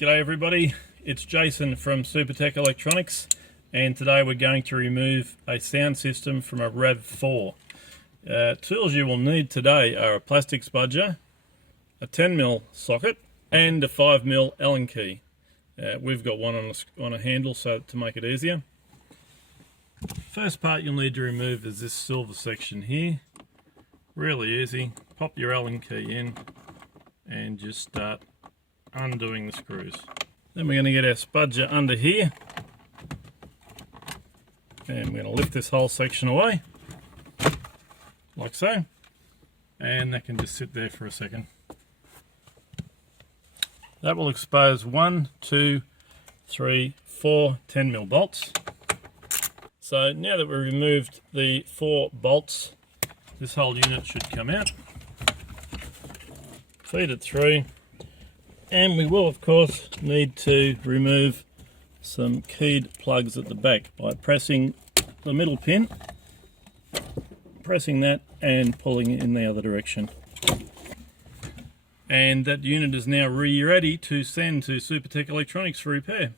G'day everybody, it's Jason from Supertech Electronics, and today we're going to remove a sound system from a Rav4. Tools you will need today are a plastic spudger, a 10mm socket, and a 5mm Allen key. We've got one on a handle so to make it easier. First part you'll need to remove is this silver section here. Really easy. Pop your Allen key in and just start undoing the screws. Then we're going to get our spudger under here and we're going to lift this whole section away like so, and that can just sit there for a second. That will expose 1, 2, 3, 4 10mm bolts. So now that we've removed the 4 bolts, this whole unit should come out. Feed it through. And we will of course need to remove some keyed plugs at the back by pressing the middle pin, pressing that and pulling it in the other direction. And that unit is now ready to send to Supertech Electronics for repair.